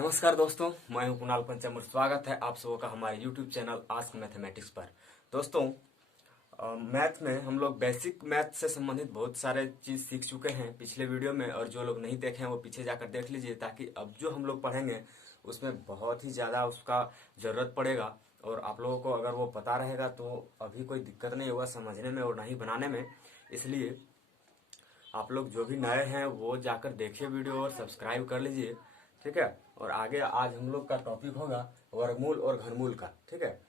नमस्कार दोस्तों, मैं हूं कुणाल पंचम और स्वागत है आप सबों का हमारे YouTube चैनल आस्क मैथमेटिक्स पर। दोस्तों, मैथ में हम लोग बेसिक मैथ से संबंधित बहुत सारे चीज सीख चुके हैं पिछले वीडियो में, और जो लोग नहीं देखे हैं वो पीछे जाकर देख लीजिए, ताकि अब जो हम लोग पढ़ेंगे उसमें बहुत ही ज़्यादा उसका ज़रूरत पड़ेगा। और आप लोगों को अगर वो पता रहेगा तो अभी कोई दिक्कत नहीं होगा समझने में और ना ही बनाने में। इसलिए आप लोग जो भी नए हैं वो जाकर देखिए वीडियो और सब्सक्राइब कर लीजिए, ठीक है। और आगे आज हम लोग का टॉपिक होगा वर्गमूल और घनमूल का, ठीक है।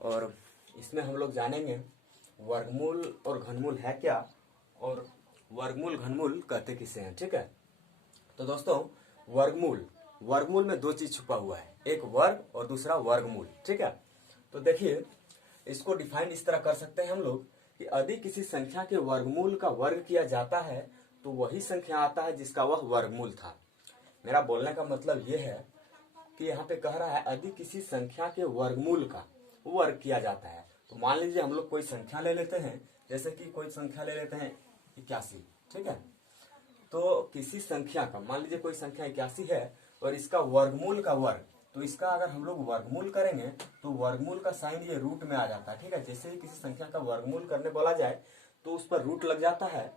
और इसमें हम लोग जानेंगे वर्गमूल और घनमूल है क्या, और वर्गमूल घनमूल कहते किसे हैं, ठीक है। तो दोस्तों, वर्गमूल वर्गमूल में दो चीज छुपा हुआ है, एक वर्ग और दूसरा वर्गमूल, ठीक है। तो देखिए, इसको डिफाइन इस तरह कर सकते हैं हम लोग कि यदि किसी संख्या के वर्गमूल का वर्ग किया जाता है तो वही संख्या आता है जिसका वह वर्गमूल था। मेरा बोलने का मतलब यह है कि यहाँ पे कह रहा है यदि किसी संख्या के वर्गमूल का वर्ग किया जाता है। तो मान लीजिए हम लोग कोई संख्या ले लेते हैं, जैसे कि कोई संख्या ले लेते हैं 81, ठीक है। तो किसी संख्या का मान लीजिए कोई संख्या 81 है और इसका वर्गमूल का वर्ग, तो इसका अगर हम लोग वर्गमूल करेंगे तो वर्गमूल का साइन ये रूट में आ जाता है, ठीक है। जैसे ही किसी संख्या का वर्गमूल करने बोला जाए तो उस पर रूट लग जाता है,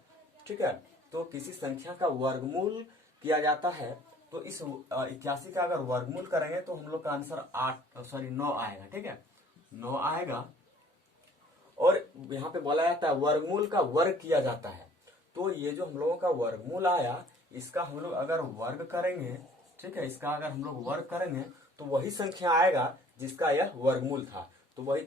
ठीक है। तो किसी संख्या का वर्गमूल किया जाता है तो इस 81 का अगर वर्गमूल करेंगे तो हम लोग का आंसर 9 आएगा, ठीक है। 9 आएगा। और यहाँ पे बोला जाता है वर्गमूल का वर्ग किया जाता है, तो ये जो हम लोगों का वर्गमूल आया इसका हम लोग अगर वर्ग करेंगे, ठीक है, इसका अगर हम लोग वर्ग करेंगे तो वही संख्या आएगा जिसका यह वर्गमूल था। तो वही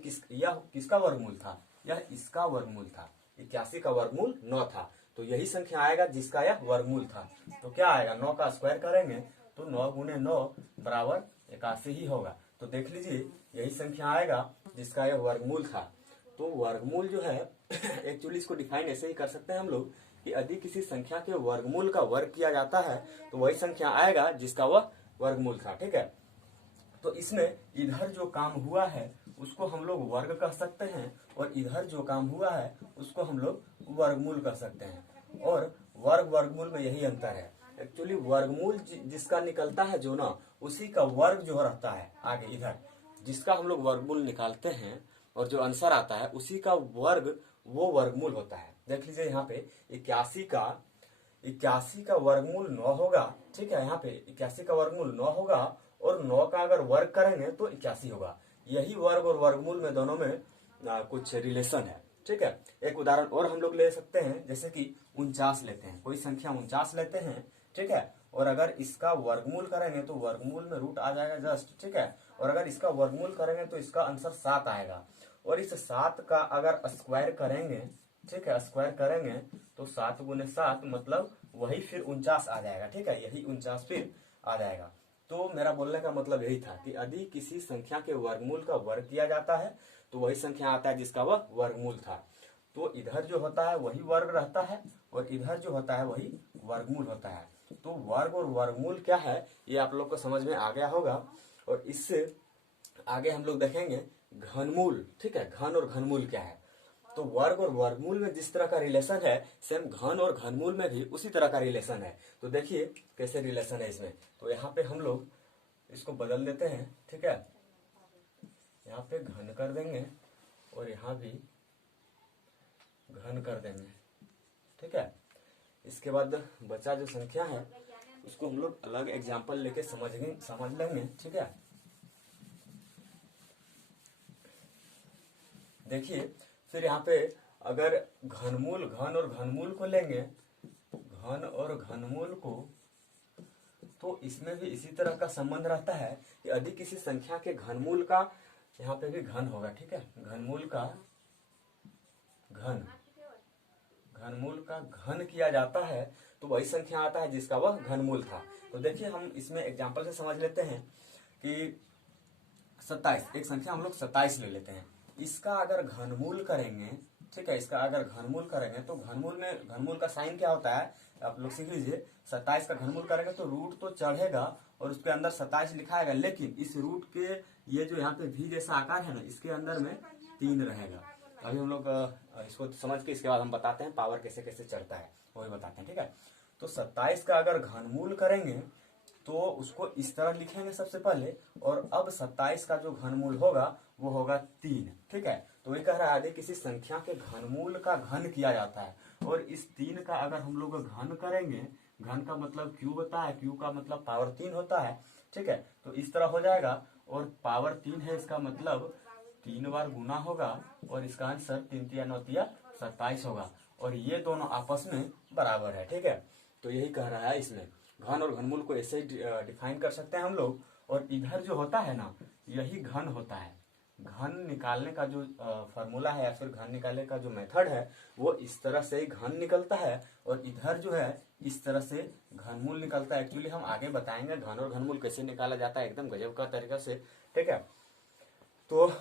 किसका वर्गमूल था? यह इसका वर्गमूल था। 81 का वर्गमूल 9 था, तो यही संख्या आएगा जिसका यह वर्गमूल था। तो क्या आएगा? 9 का स्क्वायर करेंगे तो 9 गुने 9 बराबर 81 ही होगा। तो देख लीजिए, यही संख्या आएगा जिसका यह वर्गमूल था। तो वर्गमूल जो है एक्चुअली इसको डिफाइन ऐसे ही कर सकते हैं हम लोग कि यदि किसी संख्या के वर्गमूल का वर्ग किया जाता है तो वही संख्या आएगा जिसका वह वर्गमूल था, ठीक है। तो इसमें इधर जो काम हुआ है उसको हम लोग वर्ग कह सकते हैं, और इधर जो काम हुआ है उसको हम लोग वर्गमूल कह सकते हैं। और वर्ग वर्गमूल में यही अंतर है। एक्चुअली वर्गमूल जिसका निकलता है जो ना, उसी का वर्ग जो रहता है आगे इधर, जिसका हम लोग वर्गमूल निकालते हैं और जो आंसर आता है उसी का वर्ग वो वर्गमूल होता है। देख लीजिए यहाँ पे 81 का वर्गमूल 9 होगा, ठीक है। यहाँ पे 81 का वर्गमूल 9 होगा और 9 का अगर वर्ग करेंगे तो 81 होगा। यही वर्ग और वर्गमूल में दोनों में कुछ रिलेशन है, ठीक है। एक उदाहरण और हम लोग ले सकते हैं, जैसे कि 49 लेते हैं, कोई संख्या 49 लेते हैं, ठीक है। और अगर इसका वर्गमूल करेंगे तो वर्गमूल में रूट आ जाएगा जस्ट, ठीक है। और अगर इसका वर्गमूल करेंगे तो इसका आंसर 7 आएगा। और इस 7 का अगर स्क्वायर करेंगे, ठीक है, स्क्वायर करेंगे तो 7 गुने 7 मतलब वही फिर 49 आ जाएगा, ठीक है। यही 49 फिर आ जाएगा। तो मेरा बोलने का मतलब यही था कि यदि किसी संख्या के वर्गमूल का वर्ग किया जाता है तो वही संख्या आता है जिसका वह वर्गमूल था। तो इधर जो होता है वही वर्ग रहता है और इधर जो होता है वही वर्गमूल होता है। तो वर्ग और वर्गमूल क्या है ये आप लोग को समझ में आ गया होगा। और इससे आगे हम लोग देखेंगे घनमूल, ठीक है। घन और घनमूल क्या है? तो वर्ग और वर्गमूल में जिस तरह का रिलेशन है, सेम घन और घनमूल में भी उसी तरह का रिलेशन है। तो देखिए कैसे रिलेशन है इसमें। तो यहाँ पे हम लोग इसको बदल देते हैं, ठीक है। यहाँ पे घन कर देंगे और यहाँ भी घन कर देंगे, ठीक है। इसके बाद बचा जो संख्या है उसको हम लोग अलग एग्जाम्पल लेके समझ लेंगे, ठीक है। देखिए, फिर यहाँ पे अगर घनमूल घन और घनमूल को लेंगे, घन और घनमूल को, तो इसमें भी इसी तरह का संबंध रहता है कि यदि किसी संख्या के घनमूल का, यहाँ पे भी घन होगा, ठीक है, घनमूल का घनमूल का घन किया जाता है तो वही संख्या आता है जिसका वह घनमूल था। तो देखिए हम इसमें एग्जाम्पल से समझ लेते हैं कि 27, एक संख्या हम लोग 27 ले लेते हैं। इसका अगर घनमूल करेंगे, ठीक है, इसका अगर घनमूल करेंगे तो घनमूल का साइन क्या होता है आप लोग सीख लीजिए। 27 का घनमूल करेंगे तो रूट तो चढ़ेगा और उसके अंदर 27 लिखाएगा, लेकिन इस रूट के ये जो यहाँ पे भी जैसा आकार है ना, इसके अंदर में 3 रहेगा। अभी हम लोग इसको समझ के इसके बाद हम बताते हैं पावर कैसे कैसे चढ़ता है, वो भी बताते हैं, ठीक है। तो 27 का अगर घनमूल करेंगे तो उसको इस तरह लिखेंगे सबसे पहले, और अब 27 का जो घनमूल होगा वो होगा 3। ठीक है, तो ये कह रहा है यदि किसी संख्या के घनमूल का घन किया जाता है और इस 3 का अगर हम लोग घन करेंगे, घन का मतलब क्यू होता है, क्यू का मतलब पावर 3 होता है। ठीक है, तो इस तरह हो जाएगा, और पावर 3 है, इसका मतलब 3 बार गुना होगा, और इसका आंसर 3 3 9 27 होगा, और ये दोनों आपस में बराबर है। ठीक है, तो यही कह रहा है इसमें। घन और घनमूल को ऐसे ही डिफाइन कर सकते हैं हम लोग। और इधर जो होता है ना, यही घन होता है। घन निकालने का जो फॉर्मूला है या फिर घन निकालने का जो मेथड है वो इस तरह से ही घन निकलता है, और इधर जो है इस तरह से घनमूल निकलता है। एक्चुअली हम आगे बताएंगे घन और घनमूल कैसे निकाला जाता है, एकदम गजब का तरीका से। ठीक है, तो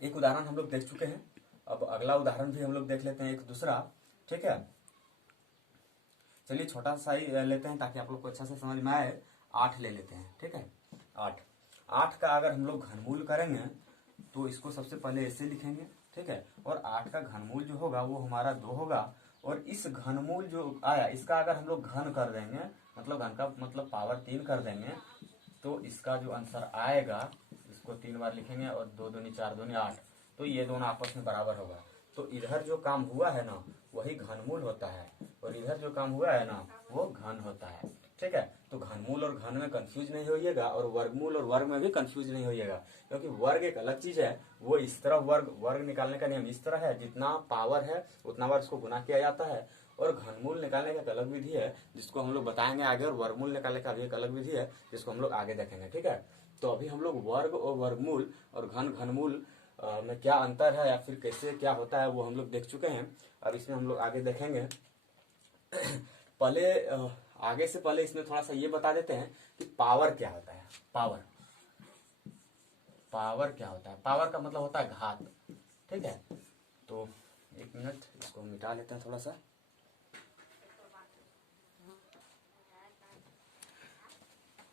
एक उदाहरण हम लोग देख चुके हैं, अब अगला उदाहरण भी हम लोग देख लेते हैं एक दूसरा। ठीक है, चलिए छोटा सा ही लेते हैं ताकि आप लोग को अच्छा से समझ में आए। 8 ले लेते हैं। ठीक है, 8 का अगर हम लोग घनमूल करेंगे तो इसको सबसे पहले ऐसे लिखेंगे। ठीक है, और 8 का घनमूल जो होगा वो हमारा 2 होगा, और इस घनमूल जो आया इसका अगर हम लोग घन कर देंगे, मतलब घन का मतलब पावर 3 कर देंगे, तो इसका जो आंसर आएगा, इसको 3 बार लिखेंगे, और 2 दूनी 4 दूनी 8, तो ये दोनों आपस में बराबर होगा। तो इधर जो काम हुआ है ना वही घनमूल होता है, और इधर जो काम हुआ है ना वो घन होता है। ठीक है, तो घनमूल और घन में कंफ्यूज नहीं होइएगा, और वर्गमूल और वर्ग में भी कंफ्यूज नहीं होइएगा, क्योंकि वर्ग एक अलग चीज है। वो इस तरह वर्ग निकालने का नियम इस तरह है, जितना पावर है उतना बार इसको गुना किया जाता है। और घनमूल निकालने का एक अलग विधि है जिसको हम लोग बताएंगे आगे, और वर्गमूल निकालने का भी एक अलग विधि है जिसको हम लोग आगे देखेंगे। ठीक है, तो अभी हम लोग वर्ग और वर्गमूल और घन घनमूल में क्या अंतर है या फिर कैसे क्या होता है वो हम लोग देख चुके हैं। अब इसमें हम लोग आगे देखेंगे। पहले आगे से पहले इसमें थोड़ा सा ये बता देते हैं कि पावर क्या होता है। पावर क्या होता है? पावर का मतलब होता है घात। ठीक है, तो एक मिनट इसको मिटा लेते हैं थोड़ा सा।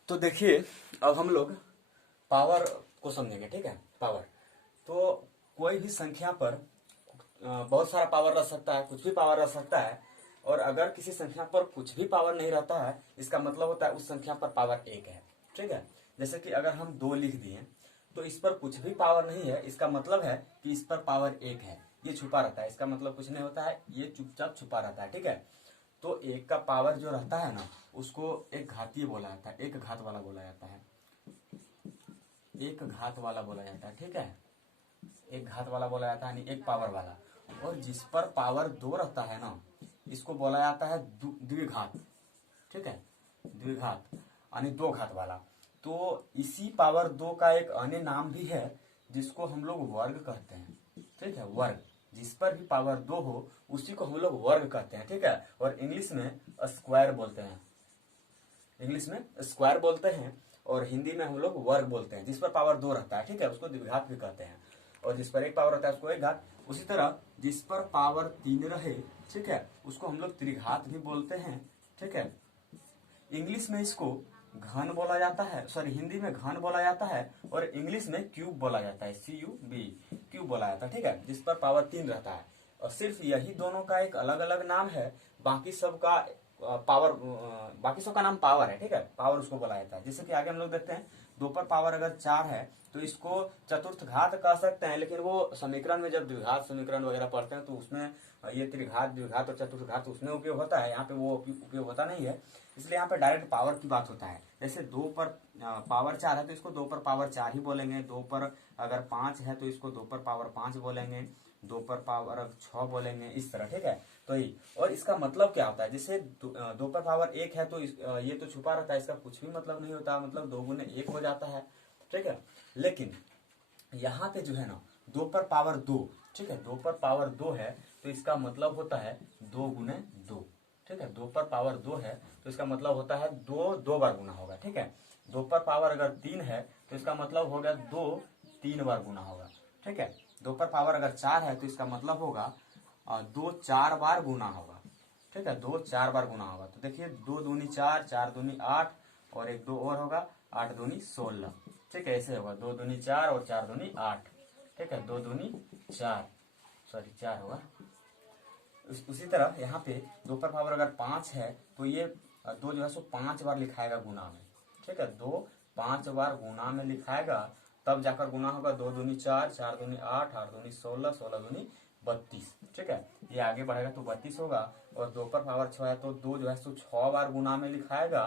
तो देखिए अब हम लोग पावर को समझेंगे। ठीक है, पावर तो कोई भी संख्या पर बहुत सारा पावर रह सकता है, कुछ भी पावर रह सकता है। और अगर किसी संख्या पर कुछ भी पावर नहीं रहता है, इसका मतलब होता है उस संख्या पर पावर 1 है। ठीक है, जैसे कि अगर हम 2 लिख दिए तो इस पर कुछ भी पावर नहीं है, इसका मतलब है कि इस पर पावर 1 है। ये छुपा रहता है, इसका मतलब कुछ नहीं होता है, ये चुपचाप छुपा रहता है। ठीक है, तो 1 का पावर जो रहता है ना उसको एक घातीय बोला जाता है, एक घात वाला बोला जाता है, एक घात वाला बोला जाता है। ठीक है, एक घात वाला बोला जाता है, यानी एक पावर वाला। और जिस पर पावर 2 रहता है ना इसको बोला जाता है द्विघात। ठीक है, द्विघात यानी 2 घात वाला। तो इसी पावर 2 का एक अन्य नाम भी है जिसको हम लोग वर्ग कहते हैं। ठीक है, वर्ग, जिस पर भी पावर 2 हो उसी को हम लोग वर्ग कहते हैं। ठीक है, और इंग्लिश में स्क्वायर बोलते हैं, इंग्लिश में स्क्वायर बोलते हैं, और हिंदी में हम लोग वर्ग बोलते हैं। जिस पर पावर 2 रहता है, ठीक है, उसको द्विघात भी कहते हैं, और जिस पर एक पावर रहता है उसको एक घात। उसी तरह जिस पर पावर 3 रहे, ठीक है, उसको हम लोग त्रिघात भी बोलते हैं। ठीक है, इंग्लिश में इसको घन बोला जाता है, सॉरी हिंदी में घन बोला जाता है, और इंग्लिश में क्यूब बोला जाता है, CUB, क्यूब बोला जाता है। ठीक है, जिस पर पावर 3 रहता है, और सिर्फ यही दोनों का एक अलग अलग नाम है, बाकी सब का पावर, बाकी सब का नाम पावर है। ठीक है, पावर उसको बोला जाता है। जैसे कि आगे हम लोग देखते हैं 2 पर पावर अगर 4 है तो इसको चतुर्थ घात कह सकते हैं, लेकिन वो समीकरण में जब द्विघात समीकरण वगैरह पढ़ते हैं तो उसमें ये त्रिघात द्विघात और चतुर्थ घात उसमें उपयोग होता है, यहाँ पे वो उपयोग होता नहीं है, इसलिए यहाँ पे डायरेक्ट पावर की बात होता है। जैसे 2 पर पावर 4 है तो इसको 2 पर पावर 4 ही बोलेंगे, 2 पर अगर 5 है तो इसको 2 पर पावर 5 बोलेंगे, 2 पर पावर 6 बोलेंगे, इस तरह। ठीक है, तो ही, और इसका मतलब क्या होता है, जैसे 2 पर पावर 1 है तो ये तो छुपा रहता है, इसका कुछ भी मतलब नहीं होता, मतलब 2 गुने 1 हो जाता है। ठीक है, लेकिन यहाँ पे जो है ना 2 पर पावर 2, ठीक है, 2 पर पावर 2 है तो इसका मतलब होता है 2 गुने 2। ठीक है, 2 पर पावर 2 है तो इसका मतलब होता है 2 बार गुना होगा। ठीक है, 2 पर पावर अगर 3 है तो इसका मतलब हो गया 2 3 बार गुना होगा। ठीक है, 2 पर पावर अगर 4 है तो इसका मतलब होगा 2 4 बार गुना होगा। ठीक है, 2 4 बार गुना होगा। तो देखिए 2 दूनी 4, 4 दूनी 8, और एक 2 और होगा, 8 दूनी 16। ठीक है, ऐसे होगा 2 दूनी 4 और 4 दूनी 8। ठीक है, 2 दूनी 4, सॉरी 4 होगा। उसी तरह यहाँ पे 2 पर पावर अगर 5 है तो ये 2 जो है सो 5 बार लिखाएगा गुना में। ठीक है, 2 5 बार गुना में लिखाएगा तब जाकर गुना होगा। 2 दूनी 4, 4 दूनी 8, 8 दूनी 16, 16 दूनी 32। ठीक है, ये आगे बढ़ेगा तो 32 होगा। और 2 पर पावर 6 है तो 2 जो है सो 6 बार गुना में लिखाएगा,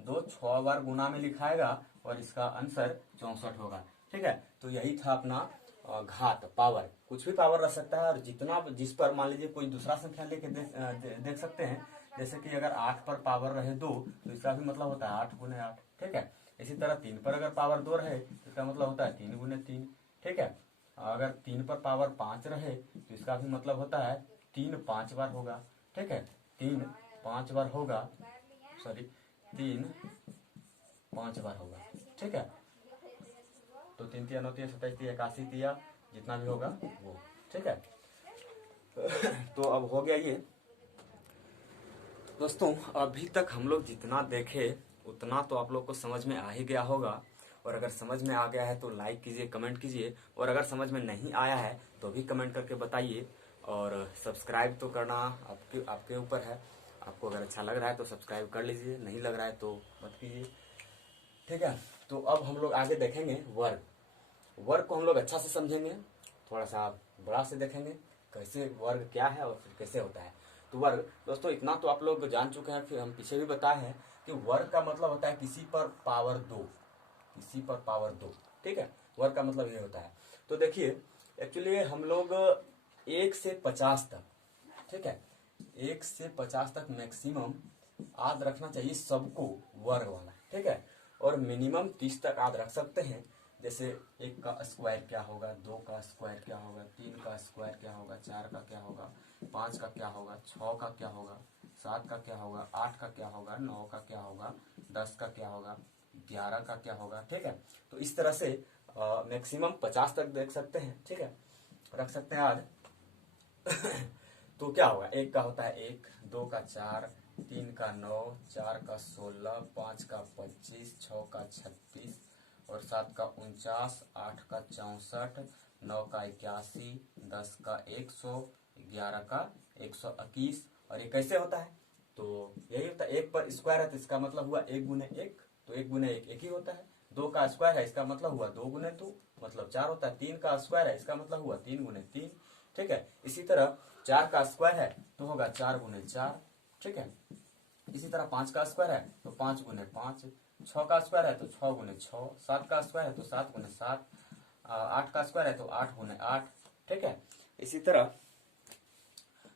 2 6 बार गुना में लिखाएगा और इसका आंसर 64 होगा। ठीक है, तो यही था अपना घात, पावर। कुछ भी पावर रह सकता है और जितना जिस पर मान लीजिए कोई दूसरा संख्या लेके देख सकते हैं। जैसे कि अगर 8 पर पावर रहे 2 तो इसका भी मतलब होता है 8 गुने 8। ठीक है, इसी तरह 3 पर अगर पावर 2 रहे तो इसका मतलब होता है 3 गुने 3। ठीक है, अगर 3 पर पावर 5 रहे तो इसका भी मतलब होता है 3 5 बार होगा। ठीक है, 3 5 बार होगा, सॉरी 3 5 बार होगा। ठीक है, तो 3 3 9 3 27 3 81 3 जितना भी होगा वो। ठीक है, तो अब हो गया ये। दोस्तों अभी तक हम लोग जितना देखे उतना तो आप लोग को समझ में आ ही गया होगा। और अगर समझ में आ गया है तो लाइक कीजिए, कमेंट कीजिए, और अगर समझ में नहीं आया है तो भी कमेंट करके बताइए। और सब्सक्राइब तो करना आपके ऊपर है। आपको अगर अच्छा लग रहा है तो सब्सक्राइब कर लीजिए, नहीं लग रहा है तो मत कीजिए। ठीक है, तो अब हम लोग आगे देखेंगे वर्ग। वर्ग को हम लोग अच्छा से समझेंगे, थोड़ा सा बड़ा से देखेंगे कैसे वर्ग क्या है और फिर कैसे होता है। तो वर्ग दोस्तों इतना तो आप लोग जान चुके हैं, फिर हम पीछे भी बताए हैं कि वर्ग का मतलब होता है किसी पर पावर 2, किसी पर पावर 2। ठीक है, वर्ग का मतलब ये होता है। तो देखिए एक्चुअली हम लोग 1 से 50 तक, ठीक है, 1 से 50 तक मैक्सिमम याद रखना चाहिए सबको वर्ग वाला। ठीक है, और मिनिमम 30 तक याद रख सकते हैं। जैसे 1 का स्क्वायर क्या होगा, 2 का स्क्वायर क्या होगा, 3 का स्क्वायर क्या होगा, 4 का क्या होगा, 5 का क्या होगा, 6 का क्या होगा, 7 का क्या होगा, 8 का क्या होगा, 9 का क्या होगा, 10 का क्या होगा, 11 का क्या होगा। ठीक है, तो इस तरह से मैक्सिमम 50 तक देख सकते हैं। ठीक है, रख सकते हैं आज। तो क्या होगा, 1 का होता है 1, 2 का 4, 3 का 9, 4 का 16, 5 का 25, 6 का 36 और 7 का 49, 8 का 64, 9 का 81, 10 का 100, 11 का 121। और ये कैसे होता है, तो यही होता है 1 पर स्क्वायर है तो इसका मतलब हुआ 1 गुने 1, तो 1 गुने 1 1 ही होता है। 2 का स्क्वायर है इसका मतलब हुआ 2 गुने 2 मतलब 4 होता है। 3 का स्क्वायर है इसका मतलब हुआ 3 गुने 3। ठीक है, इसी तरह 4 का स्क्वायर है तो होगा 4 गुने 4। ठीक है, इसी तरह 5 का स्क्वायर है तो 5 गुने 5, 6 का स्क्वायर है तो 6 गुने 6, 7 का स्क्वायर है तो 7 गुने 7, 8 का स्क्वायर है तो 8 गुने 8। ठीक है, इसी तरह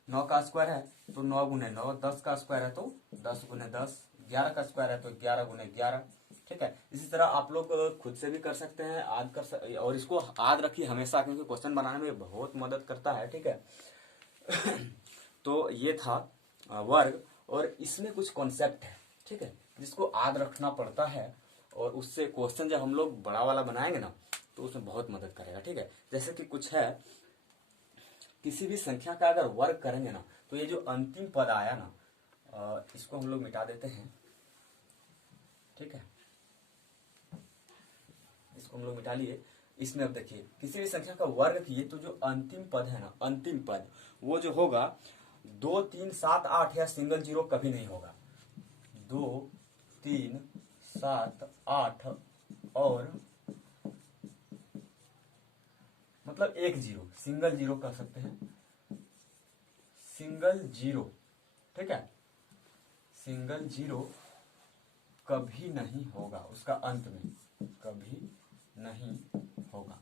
9 का स्क्वायर है तो 9 गुने 9, 10 का स्क्वायर है तो 10 गुने 10, 11 का स्क्वायर है तो 11 गुने 11। ठीक है, इसी तरह आप लोग खुद से भी कर सकते हैं, और इसको याद रखिए हमेशा क्योंकि क्वेश्चन बनाने में बहुत मदद करता है। ठीक है, तो ये था वर्ग, और इसमें कुछ कॉन्सेप्ट है। ठीक है, जिसको याद रखना पड़ता है और उससे क्वेश्चन जब हम लोग बड़ा वाला बनाएंगे ना तो उसमें बहुत मदद करेगा। ठीक है, जैसे कि कुछ है, किसी भी संख्या का अगर वर्ग करेंगे ना तो ये जो अंतिम पद आया ना, इसको हम लोग मिटा देते हैं। ठीक है, इसको हम लोग मिटा लिए। इसमें अब देखिए किसी भी संख्या का वर्ग किए तो जो अंतिम पद है ना, अंतिम पद वो जो होगा 2 3 7 8 या सिंगल जीरो कभी नहीं होगा। 2 3 7 8 और मतलब 1 जीरो, सिंगल जीरो कह सकते हैं, सिंगल जीरो। ठीक है, सिंगल जीरो कभी नहीं होगा, उसका अंत में कभी नहीं होगा।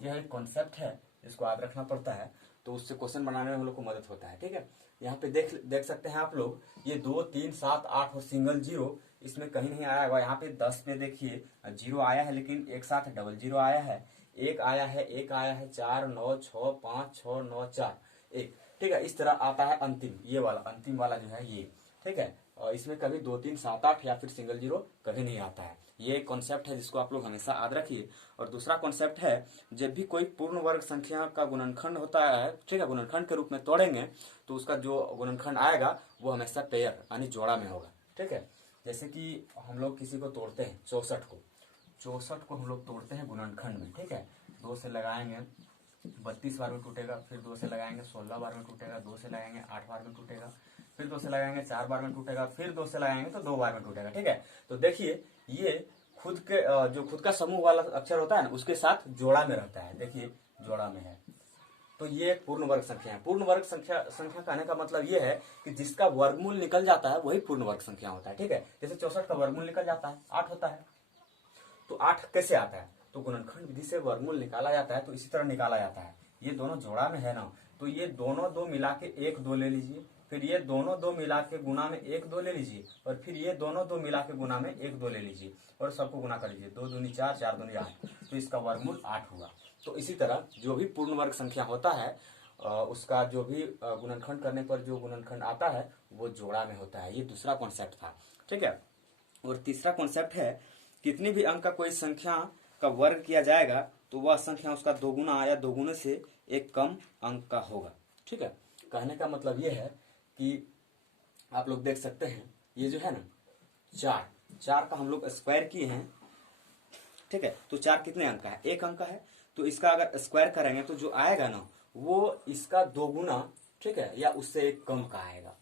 यह एक कॉन्सेप्ट है जिसको याद रखना पड़ता है, तो उससे क्वेश्चन बनाने में हम लोग को मदद होता है। ठीक है, यहाँ पे देख सकते हैं आप लोग, ये 2 3 7 8 और सिंगल जीरो इसमें कहीं नहीं आया हुआ। यहाँ पे 10 पे देखिए जीरो आया है लेकिन एक साथ डबल जीरो आया है, एक आया है 4 9 6 5 6 9 4 1। ठीक है, इस तरह आता है अंतिम, ये वाला अंतिम वाला जो है ये। ठीक है, और इसमें कभी 2 3 7 8 या फिर सिंगल जीरो कभी नहीं आता है। ये एक कॉन्सेप्ट है जिसको आप लोग हमेशा याद रखिए। और दूसरा कॉन्सेप्ट है, जब भी कोई पूर्ण वर्ग संख्या का गुणनखंड होता है, ठीक है, गुणनखंड के रूप में तोड़ेंगे तो उसका जो गुणनखंड आएगा वो हमेशा पेयर यानी जोड़ा में होगा। ठीक है, जैसे कि हम लोग किसी को तोड़ते हैं 64 को हम लोग तोड़ते हैं गुणनखंड में। ठीक है, 2 से लगाएंगे 32 बार में टूटेगा, फिर 2 से लगाएंगे 16 बार में टूटेगा, 2 से लगाएंगे 8 बार में टूटेगा, फिर 2 से लगाएंगे 4 बार में टूटेगा, फिर 2 से लगाएंगे तो 2 बार में टूटेगा। ठीक है, तो देखिए ये खुद के जो खुद का समूह वाला अक्षर होता है ना उसके साथ जोड़ा में रहता है। देखिए जोड़ा में है, तो ये एक पूर्ण वर्ग संख्या है। पूर्ण वर्ग संख्या कहने का मतलब ये है कि जिसका वर्गमूल निकल जाता है वही पूर्ण वर्ग संख्या होता है। ठीक है, जैसे 64 का वर्गमूल निकल जाता है 8 होता है, तो 8 कैसे आता है, तो गुणनखंड विधि से वर्गमूल निकाला जाता है, तो इसी तरह निकाला जाता है। ये दोनों जोड़ा में है ना, तो ये दोनों 2 मिला के 1 2 ले लीजिए, फिर ये दोनों 2 मिला के गुना में 1 2 ले लीजिए, और फिर ये दोनों 2 मिला के गुना में 1 2 ले लीजिए, और सबको गुना कर लीजिए। 2 दूनी 4, 4 दूनी 8, तो इसका वर्गमूल 8 हुआ। तो इसी तरह जो भी पूर्ण वर्ग संख्या होता है उसका जो भी गुणनखंड करने पर जो गुणनखंड आता है वो जोड़ा में होता है। ये दूसरा कॉन्सेप्ट था। ठीक है, और तीसरा कॉन्सेप्ट है कितनी भी अंक का कोई संख्या का वर्ग किया जाएगा तो वह संख्या उसका दोगुना या दोगुने से एक कम अंक का होगा। ठीक है, कहने का मतलब ये है कि आप लोग देख सकते हैं ये जो है ना 4 का हम लोग स्क्वायर किए हैं। ठीक है, तो 4 कितने अंक का है, 1 अंक का है, तो इसका अगर स्क्वायर करेंगे तो जो आएगा ना वो इसका दोगुना, ठीक है, या उससे एक कम का आएगा।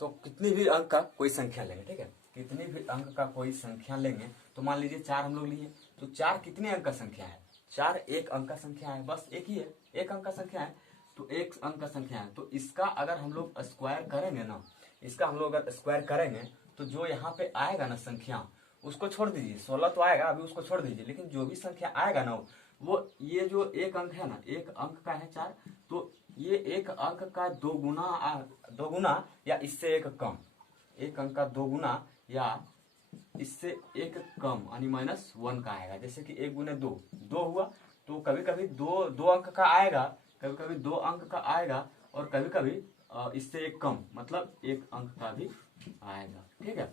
तो कितनी भी अंक का कोई संख्या लेंगे, ठीक है, कितनी भी अंक का कोई संख्या लेंगे, तो मान लीजिए 4 हम लोग लिए, तो 4 कितने अंक का संख्या है, 4 1 अंक का संख्या है, बस एक ही है, 1 अंक का संख्या है, तो 1 अंक का संख्या है। तो इसका अगर हम लोग स्क्वायर करेंगे ना, इसका हम लोग अगर स्क्वायर करेंगे तो जो यहाँ पे आएगा ना संख्या उसको छोड़ दीजिए, 16 तो आएगा, अभी उसको छोड़ दीजिए, लेकिन जो भी संख्या आएगा ना वो ये जो 1 अंक है ना, 1 अंक का है 4, तो ये 1 अंक का दोगुना या इससे एक कम, 1 अंक का दोगुना या इससे एक कम यानी -1 का आएगा। जैसे कि 1 गुने 2 2 हुआ, तो कभी कभी दो अंक का आएगा, कभी कभी 2 अंक का आएगा, और कभी कभी इससे एक कम मतलब 1 अंक का भी आएगा। ठीक है,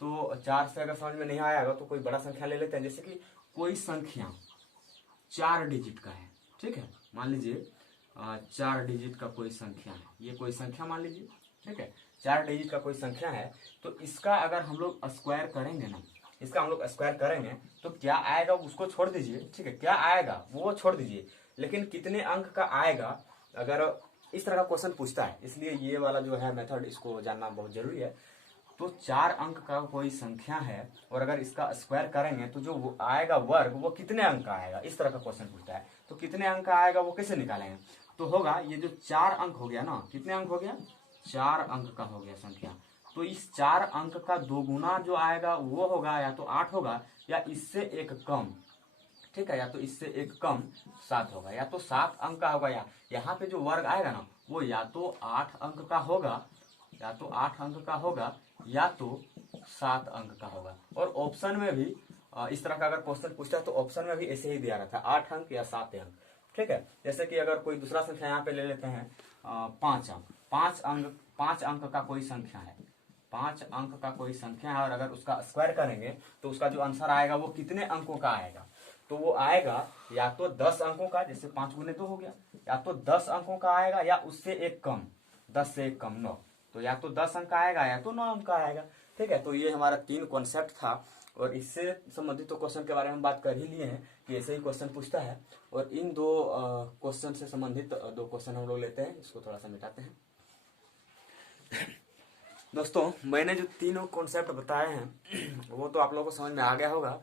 तो 4 से अगर समझ में नहीं आएगा तो कोई बड़ा संख्या ले लेते हैं। जैसे कि कोई संख्या 4 डिजिट का है, ठीक है, मान लीजिए 4 डिजिट का कोई संख्या है, ये कोई संख्या मान लीजिए, ठीक है, 4 डिजिट का कोई संख्या है, तो इसका अगर हम लोग स्क्वायर करेंगे ना, इसका हम लोग स्क्वायर करेंगे तो क्या आएगा उसको छोड़ दीजिए। ठीक है, क्या आएगा वो छोड़ दीजिए, लेकिन कितने अंक का आएगा, अगर इस तरह का क्वेश्चन पूछता है, इसलिए ये वाला जो है मेथड इसको जानना बहुत जरूरी है। तो 4 अंक का कोई संख्या है और अगर इसका स्क्वायर करेंगे तो जो वो आएगा वर्ग वो कितने अंक का आएगा, इस तरह का क्वेश्चन पूछता है। तो कितने अंक का आएगा वो कैसे निकालेंगे, तो होगा ये जो 4 अंक हो गया ना, कितने अंक हो गया, 4 अंक का हो गया संख्या, तो इस 4 अंक का दोगुना जो आएगा वो होगा या तो 8 होगा या इससे एक कम, ठीक है, या तो इससे एक कम 7 होगा, या तो 7 अंक का होगा, या यहाँ पे जो वर्ग आएगा ना वो या तो 8 अंक का होगा, या तो 8 अंक का होगा या तो 7 अंक का होगा। और ऑप्शन में भी इस तरह का अगर क्वेश्चन पूछता है तो ऑप्शन में भी ऐसे ही दिया रहता है 8 अंक या 7 अंक। ठीक है, जैसे कि अगर कोई दूसरा संख्या यहाँ पे ले लेते हैं 5 अंक, 5 अंक का कोई संख्या है, 5 अंक का कोई संख्या है, और अगर उसका स्क्वायर करेंगे तो उसका जो आंसर आएगा वो कितने अंकों का आएगा, तो वो आएगा या तो 10 अंकों का, जैसे 5 गुने 2 हो गया, या तो 10 अंकों का आएगा या उससे एक कम, 10 से एक कम 9, तो या तो 10 अंक आएगा या तो 9 अंक आएगा। ठीक है, तो ये हमारा 3 कॉन्सेप्ट था और इससे संबंधित तो क्वेश्चन के बारे में बात कर ही लिए हैं कि ऐसे ही क्वेश्चन पूछता है। और इन 2 क्वेश्चन से संबंधित 2 क्वेश्चन हम लोग लेते हैं, इसको थोड़ा सा मिटाते हैं। दोस्तों मैंने जो 3 कॉन्सेप्ट बताए हैं वो तो आप लोगों को समझ में आ गया होगा।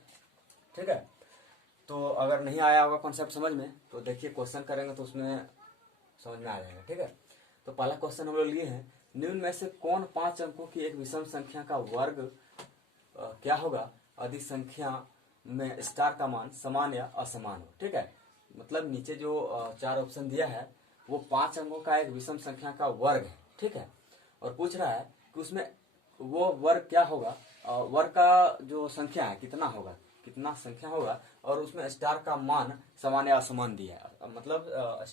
ठीक है, तो अगर नहीं आया होगा कॉन्सेप्ट समझ में तो देखिए क्वेश्चन करेंगे तो उसमें समझ में आ जाएगा। ठीक है, तो पहला क्वेश्चन हम लोग लिए हैं, निम्न में से कौन 5 अंकों की एक विषम संख्या का वर्ग क्या होगा अधिक संख्या में स्टार का मान समान या असमान हो। ठीक है, मतलब नीचे जो 4 ऑप्शन दिया है वो 5 अंकों का एक विषम संख्या का वर्ग है। ठीक है, और पूछ रहा है कि उसमें वो वर्ग क्या होगा, वर्ग का जो संख्या है कितना होगा, कितना संख्या होगा, और उसमें स्टार का मान समान या असमान दिया है, मतलब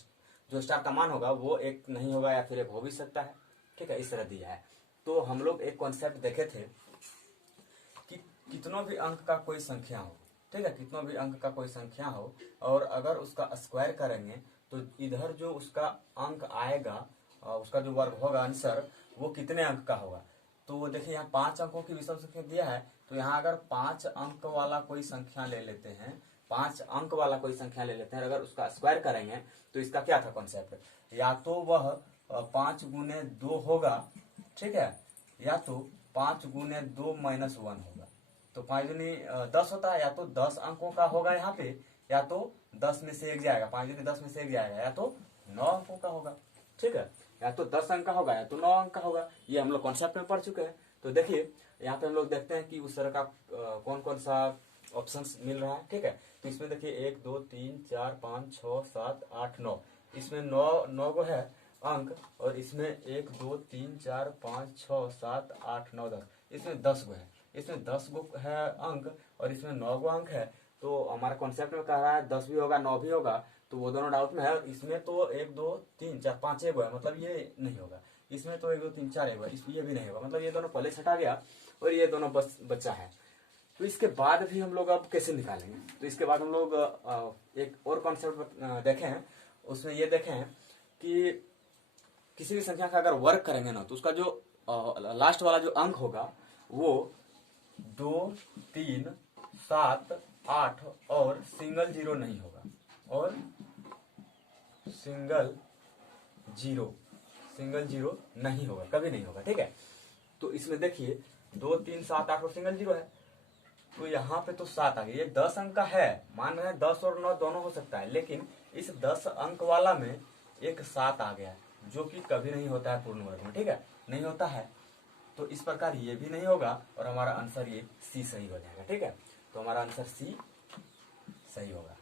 जो स्टार का मान होगा वो एक नहीं होगा या फिर एक हो भी सकता है। ठीक है, इस तरह दिया है। तो हम लोग एक कॉन्सेप्ट देखे थे कि कितनों भी अंक का कोई संख्या हो, ठीक है, कितनों भी अंक का कोई संख्या हो और अगर उसका स्क्वायर करेंगे तो इधर जो उसका अंक आएगा, उसका जो वर्ग होगा आंसर वो कितने अंक का होगा। तो वो देखिए यहाँ 5 अंकों की विषम संख्या दिया है, तो यहाँ अगर 5 अंक वाला कोई संख्या ले लेते हैं, 5 अंक वाला कोई संख्या ले लेते हैं, अगर उसका स्क्वायर करेंगे तो इसका क्या था कॉन्सेप्ट, या तो वह 5 गुने 2 होगा, ठीक है, या तो 5 गुने 2 माइनस 1 होगा। तो 5 दूनी 10 होता है, या तो 10 अंकों का होगा यहाँ पे, या तो 10 में से एक जाएगा, 5 दूनी 10 में से एक जाएगा, या तो 9 अंकों का होगा, ठीक है, या तो 10 अंक का होगा या तो 9 अंक का होगा। ये हम लोग कॉन्सेप्ट में पढ़ चुके हैं। तो देखिए यहाँ पे हम लोग देखते हैं कि उस तरह का कौन कौन सा ऑप्शंस मिल रहा है, ठीक है। तो इसमें देखिए 1 2 3 4 5 6 7 8 9, इसमें 9 गो है अंक, और इसमें 1 2 3 4 5 6 7 8 9 10, इसमें 10 गो है, इसमें 10 गो है अंक, और इसमें 9 गो अंक है। तो हमारा कॉन्सेप्ट में कह रहा है 10 भी होगा 9 भी होगा, तो वो दोनों डाउट में है। इसमें तो 1 2 3 4 5 एक है, मतलब ये नहीं होगा। इसमें तो 1 2 3 4 एक, ये भी नहीं होगा, मतलब ये दोनों पहले हटा गया और ये दोनों बस बच्चा है। तो इसके बाद भी हम लोग अब कैसे निकालेंगे, तो इसके बाद हम लोग एक और कॉन्सेप्ट देखें, उसमें ये देखें कि किसी भी संख्या का अगर वर्ग करेंगे ना, तो उसका जो लास्ट वाला जो अंक होगा वो 2 3 7 8 और सिंगल जीरो नहीं होगा, और सिंगल जीरो नहीं होगा, कभी नहीं होगा, ठीक है। तो इसमें देखिए 2 3 7 8 और सिंगल जीरो है, तो यहाँ पे तो 7 आ गया। ये 10 अंक का है, मान रहे हैं 10 और 9 दोनों हो सकता है, लेकिन इस 10 अंक वाला में एक 7 आ गया, जो कि कभी नहीं होता है पूर्ण वर्ग में, ठीक है, नहीं होता है। तो इस प्रकार ये भी नहीं होगा, और हमारा आंसर ये सी सही हो जाएगा, ठीक है। तो हमारा आंसर सी सही होगा।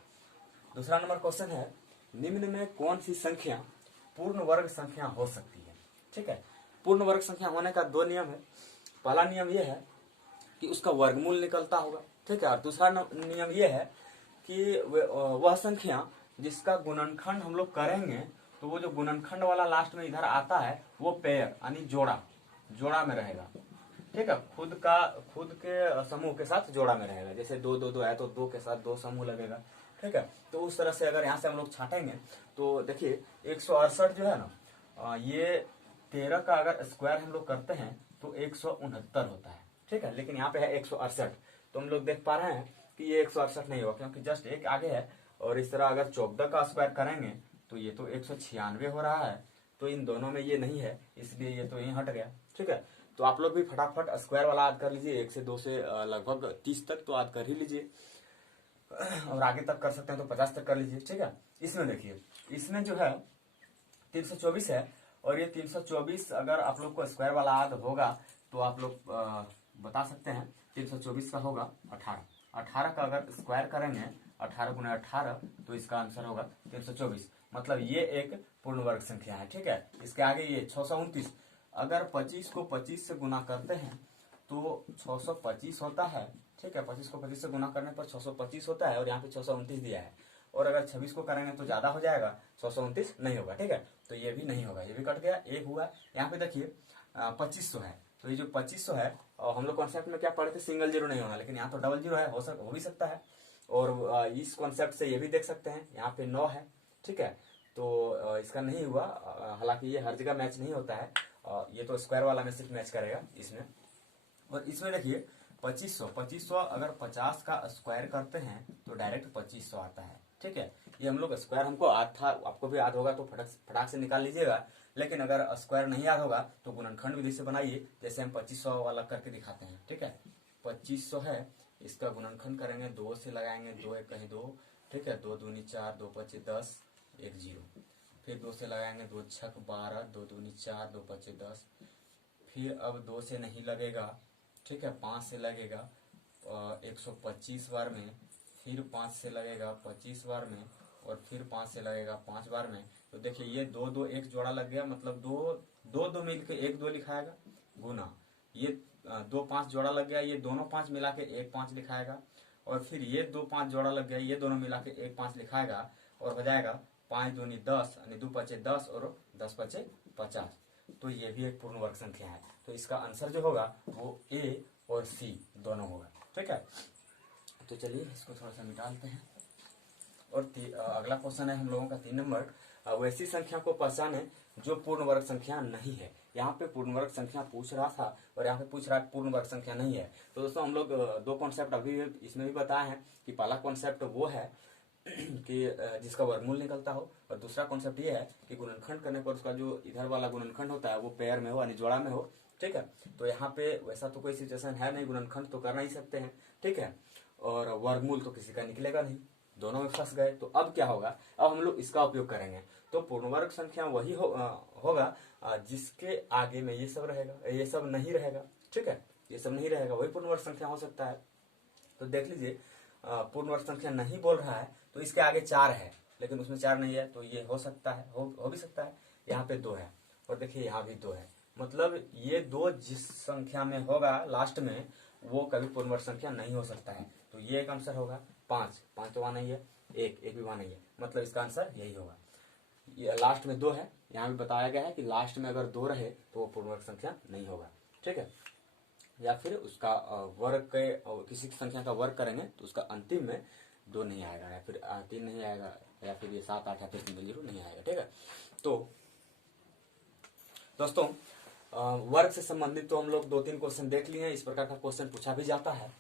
दूसरा नंबर क्वेश्चन है, निम्न में कौन सी संख्या पूर्ण वर्ग संख्या हो सकती है, ठीक है। पूर्ण वर्ग संख्या होने का 2 नियम है। पहला नियम यह है कि उसका वर्गमूल निकलता होगा, ठीक है, और दूसरा नियम यह है कि वह संख्या जिसका गुणनखंड हम लोग करेंगे, तो वो जो गुणनखंड वाला लास्ट में इधर आता है वो पेयर यानी जोड़ा में रहेगा, ठीक है, खुद के समूह के साथ जोड़ा में रहेगा। जैसे 2 2 2 है तो 2 के साथ 2 समूह लगेगा, ठीक है। तो उस तरह से अगर यहाँ से हम लोग छाटेंगे तो देखिए 168 जो है ना, ये 13 का अगर स्क्वायर हम लोग करते हैं तो 169 होता है, ठीक है, लेकिन यहाँ पे है 168। तो हम लोग देख पा रहे हैं कि ये 168 नहीं होगा, क्योंकि जस्ट एक आगे है। और इस तरह अगर 14 का स्क्वायर करेंगे तो ये तो 196 हो रहा है, तो इन दोनों में ये नहीं है, इसलिए ये तो यहीं हट गया, ठीक है। तो आप लोग भी फटाफट स्क्वायर वाला याद कर लीजिए, 1 से 2 से लगभग 30 तक तो याद कर ही लीजिए, और आगे तक कर सकते हैं तो 50 तक कर लीजिए, ठीक है। इसमें देखिए, इसमें जो है 324 है, और ये 324 अगर आप लोग को स्क्वायर वाला याद होगा तो आप लोग बता सकते हैं 324 का होगा 18 का अगर स्क्वायर करेंगे 18 गुना 18, तो इसका आंसर होगा 324, मतलब ये एक पूर्ण वर्ग संख्या है, ठीक है। इसके आगे ये 629, अगर 25 को 25 से गुना करते हैं तो 625 होता है, ठीक है, 25 को 25 से गुना करने पर 625 होता है, और यहाँ पे 629 दिया है। और अगर 26 को करेंगे तो ज्यादा हो जाएगा, 629 नहीं होगा, ठीक है। तो ये भी नहीं होगा, ये भी कट गया, एक हुआ। यहाँ पे देखिए 2500 है, तो ये जो 2500 है, और हम लोग कॉन्सेप्ट में क्या पढ़े थे, सिंगल जीरो नहीं होना, लेकिन यहाँ तो डबल जीरो है, हो भी सकता है। और इस कॉन्सेप्ट से ये भी देख सकते हैं, यहाँ पे 9 है, ठीक है। तो इसका नहीं हुआ, हालांकि ये हर जगह मैच नहीं होता है, ये तो स्क्वायर वाला में सिर्फ मैच करेगा इसमें। और इसमें देखिए 2500 अगर 50 का स्क्वायर करते हैं तो डायरेक्ट 2500 आता है, ठीक है। ये हम लोग स्क्वायर हमको याद था, आपको भी याद होगा तो फटाक से निकाल लीजिएगा। लेकिन अगर स्क्वायर नहीं याद होगा तो गुणनखंड विधि से बनाइए, जैसे हम 2500 वाला करके दिखाते हैं, ठीक है। 2500 है, इसका गुणनखंड करेंगे, 2 से लगाएंगे, 2 1 कहीं 2, ठीक है, 2 दूनी 4, 2 5 10, 1 0, फिर 2 से लगाएंगे, 2 6 12, 2 दूनी 4, 2 5 10, फिर अब 2 से नहीं लगेगा, ठीक है, 5 से लगेगा 125 बार में, फिर 5 से लगेगा 25 बार में, और फिर 5 से लगेगा 5 बार में। तो देखिए ये 2 2 एक जोड़ा लग गया, मतलब 2 मिलके 1 2 लिखाएगा, गुना ये 2 5 जोड़ा लग गया, ये दोनों 5 मिला के 1 5 लिखाएगा, और फिर ये 2 5 जोड़ा लग गया, ये दोनों मिला के 1 5 लिखाएगा, और हो जाएगा 5 दूनी 10 यानी 2 5 10 और 10 5 50। तो ये भी एक पूर्ण वर्ग संख्या है। तो इसका आंसर जो होगा वो ए और सी दोनों होगा, ठीक है। तो चलिए इसको थोड़ा सा मिटाते हैं। और अगला क्वेश्चन है हम लोगों का 3 नंबर, वैसी संख्या को पहचाने जो पूर्ण वर्ग संख्या नहीं है। यहाँ पे पूर्ण वर्ग संख्या पूछ रहा था और यहाँ पे पूछ रहा है पूर्ण वर्ग संख्या नहीं है। तो दोस्तों हम लोग दो कॉन्सेप्ट अभी इसमें भी बताए हैं कि पहला कॉन्सेप्ट वो है कि जिसका वर्गमूल निकलता हो, और दूसरा कॉन्सेप्ट ये है कि गुणनखंड करने पर उसका जो इधर वाला गुणनखंड होता है वो पेयर में हो यानी जोड़ा में हो। ठीक है, तो यहाँ पे वैसा तो कोई सिचुएशन है नहीं, गुणनखंड तो कर नहीं सकते हैं। ठीक है, और वर्गमूल तो किसी का निकलेगा नहीं, दोनों में फंस गए। तो अब क्या होगा, अब हम लोग इसका उपयोग करेंगे। तो पूर्ण वर्ग संख्या वही होगा जिसके आगे में ये सब रहेगा, ये सब नहीं रहेगा। ठीक है, ये सब नहीं रहेगा, वही पूर्ण वर्ग संख्या हो सकता है। तो देख लीजिए, पूर्ण वर्ग संख्या नहीं बोल रहा है तो इसके आगे 4 है, लेकिन उसमें 4 नहीं है, तो ये हो सकता है, हो भी सकता है। यहाँ पे 2 है और देखिए यहाँ भी 2 है, मतलब ये 2 जिस संख्या में होगा लास्ट में वो कभी पूर्ण वर्ग संख्या नहीं हो सकता है। तो ये एक आंसर होगा। 5 तो वहां नहीं है, एक भी वहां नहीं है, मतलब इसका आंसर यही होगा। ये लास्ट में 2 है, यहाँ भी बताया गया है कि लास्ट में अगर 2 रहे तो वो पूर्ण वर्ग संख्या नहीं होगा। ठीक है, या फिर उसका वर्ग के किसी संख्या का वर्ग करेंगे तो उसका अंतिम में 2 नहीं आएगा, या फिर 3 नहीं आएगा, या फिर ये 7, 8 या फिर 0 नहीं आएगा। ठीक है, तो दोस्तों वर्ग से संबंधित तो हम लोग 2-3 क्वेश्चन देख लिए हैं, इस प्रकार का क्वेश्चन पूछा भी जाता है।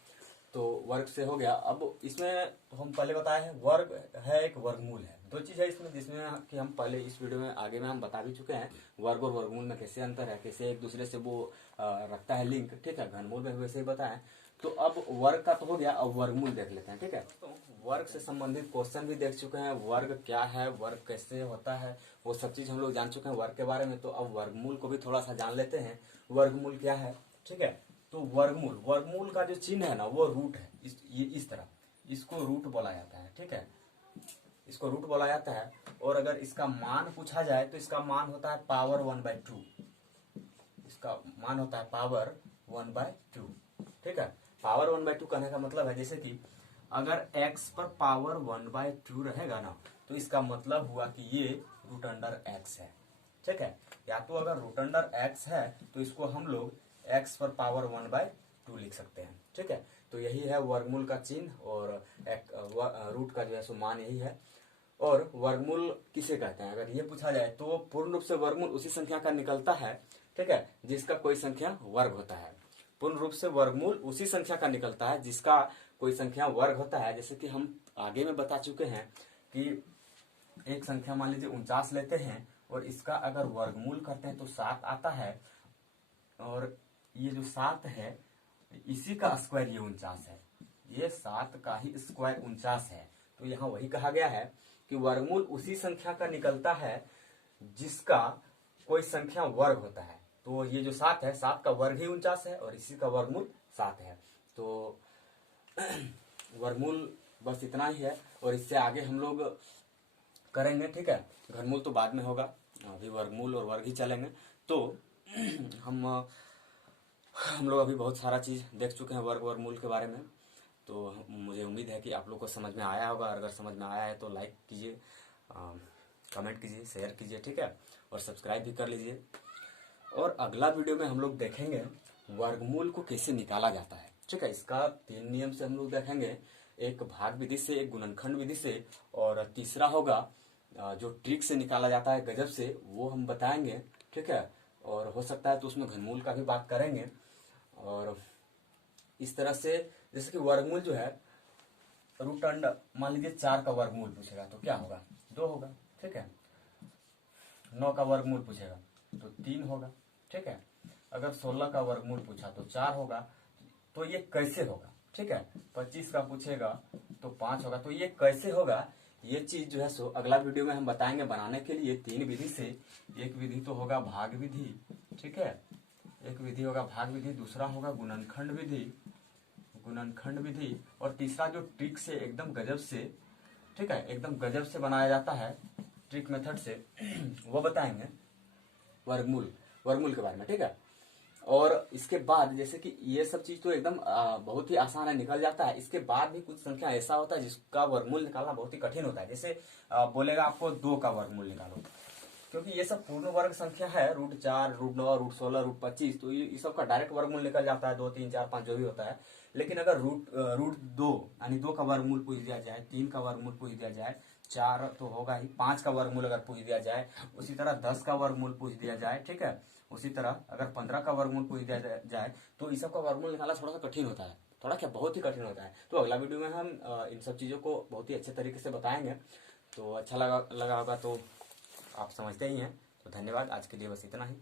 तो वर्ग से हो गया। अब इसमें हम पहले बताए हैं वर्ग है एक वर्गमूल है, 2 चीज है इसमें जिसमें कि हम पहले इस वीडियो में आगे में हम बता भी चुके हैं वर्ग और वर्गमूल में कैसे अंतर है, कैसे एक दूसरे से वो रखता है लिंक। ठीक है, घनमूल में वैसे ही बताएं। तो अब वर्ग का तो हो गया, अब वर्गमूल देख लेते हैं। ठीक है, तो वर्ग से संबंधित क्वेश्चन भी देख चुके हैं, वर्ग क्या है, वर्ग कैसे होता है, वो सब चीज हम लोग जान चुके हैं वर्ग के बारे में। तो अब वर्गमूल को भी थोड़ा सा जान लेते हैं, वर्गमूल क्या है। ठीक है, तो वर्गमूल का जो चिन्ह है ना वो रूट है, ये इस तरह, इसको रूट बोला जाता है। ठीक है, इसको रूट बोला जाता है। और अगर इसका मान पूछा जाए तो इसका मान होता है पावर 1/2, इसका मान होता है पावर 1/2। ठीक है, पावर 1/2 कहने का मतलब है जैसे कि अगर x पर पावर 1/2 रहेगा ना तो इसका मतलब हुआ कि ये रूट अंडर x है। ठीक है, या तो अगर रूट अंडर x है तो इसको हम लोग x पर पावर 1/2 लिख सकते हैं। ठीक है, तो यही है वर्गमूल का चिन्ह, और रूट का जो है सो मान यही है। और वर्गमूल किसे कहते हैं, अगर ये पूछा जाए तो पूर्ण रूप से वर्गमूल उसी संख्या का निकलता है। ठीक है, जिसका कोई संख्या वर्ग होता है। पूर्ण रूप से वर्गमूल उसी संख्या का निकलता है जिसका कोई संख्या वर्ग होता है। जैसे कि हम आगे में बता चुके हैं कि एक संख्या मान लीजिए 49 लेते हैं और इसका अगर वर्गमूल करते हैं तो 7 आता है, और ये जो 7 है इसी का स्क्वायर ये 49 है, ये 7 का ही स्क्वायर 49 है। तो यहाँ वही कहा गया है कि वर्गमूल उसी संख्या का निकलता है जिसका कोई संख्या वर्ग होता है। तो ये जो 7 है, 7 का वर्ग ही 49 है और इसी का वर्गमूल 7 है। तो वर्गमूल बस इतना ही है, और इससे आगे हम लोग करेंगे। ठीक है, घनमूल तो बाद में होगा, अभी वर्गमूल और वर्ग ही चलेंगे। तो हम लोग अभी बहुत सारा चीज देख चुके हैं वर्ग वर्गमूल के बारे में। तो मुझे उम्मीद है कि आप लोग को समझ में आया होगा। अगर समझ में आया है तो लाइक कीजिए, कमेंट कीजिए, शेयर कीजिए। ठीक है, और सब्सक्राइब भी कर लीजिए। और अगला वीडियो में हम लोग देखेंगे वर्गमूल को कैसे निकाला जाता है। ठीक है, इसका 3 नियम से हम लोग देखेंगे, एक भाग विधि से, एक गुणनखंड विधि से, और तीसरा होगा जो ट्रिक से निकाला जाता है गजब से, वो हम बताएंगे। ठीक है, और हो सकता है तो उसमें घनमूल का भी बात करेंगे। और इस तरह से जैसे कि वर्गमूल जो है रूट अंडर, मान लीजिए 4 का वर्गमूल पूछेगा तो क्या होगा, 2 होगा। ठीक है, 9 का वर्गमूल पूछेगा तो 3 होगा। ठीक है, अगर 16 का वर्गमूल पूछा तो 4 होगा। तो ये कैसे होगा, ठीक है, 25 का पूछेगा तो 5 होगा। तो ये कैसे होगा, ये चीज जो है सो अगला वीडियो में हम बताएंगे। बनाने के लिए 3 विधि से, एक विधि तो होगा भाग विधि। ठीक है, एक विधि होगा भाग विधि, दूसरा होगा गुणनखंड विधि, और तीसरा जो ट्रिक से एकदम गजब से, ठीक है, एकदम गजब से बनाया जाता है ट्रिक मेथड से, वो बताएंगे वर्गमूल के बारे में। ठीक है, और इसके बाद जैसे कि ये सब चीज तो एकदम बहुत ही आसान है, निकल जाता है। इसके बाद भी कुछ संख्या ऐसा होता है जिसका वर्गमूल निकालना बहुत ही कठिन होता है। जैसे बोलेगा आपको 2 का वर्गमूल निकालो, क्योंकि ये सब पूर्ण वर्ग संख्या है, रूट 4, रूट 9, रूट 16, रूट 25, तो ये सब का डायरेक्ट वर्गमूल निकल जाता है, 2, 3, 4, 5 जो भी होता है। लेकिन अगर रूट 2 यानी 2 का वर्गमूल पूछ दिया जाए, 3 का वर्गमूल पूछ दिया जाए, 4 तो होगा ही, 5 का वर्गमूल अगर पूछ दिया जाए, उसी तरह 10 का वर्गमूल पूछ दिया जाए, ठीक है, उसी तरह अगर 15 का वर्गमूल पूछ दिया जाए तो इस सब का वर्गमूल निकालना थोड़ा सा कठिन होता है, थोड़ा क्या बहुत ही कठिन होता है। तो अगला वीडियो में हम इन सब चीज़ों को बहुत ही अच्छे तरीके से बताएंगे। तो अच्छा लगा होगा तो आप समझते ही हैं। तो धन्यवाद, आज के लिए बस इतना ही।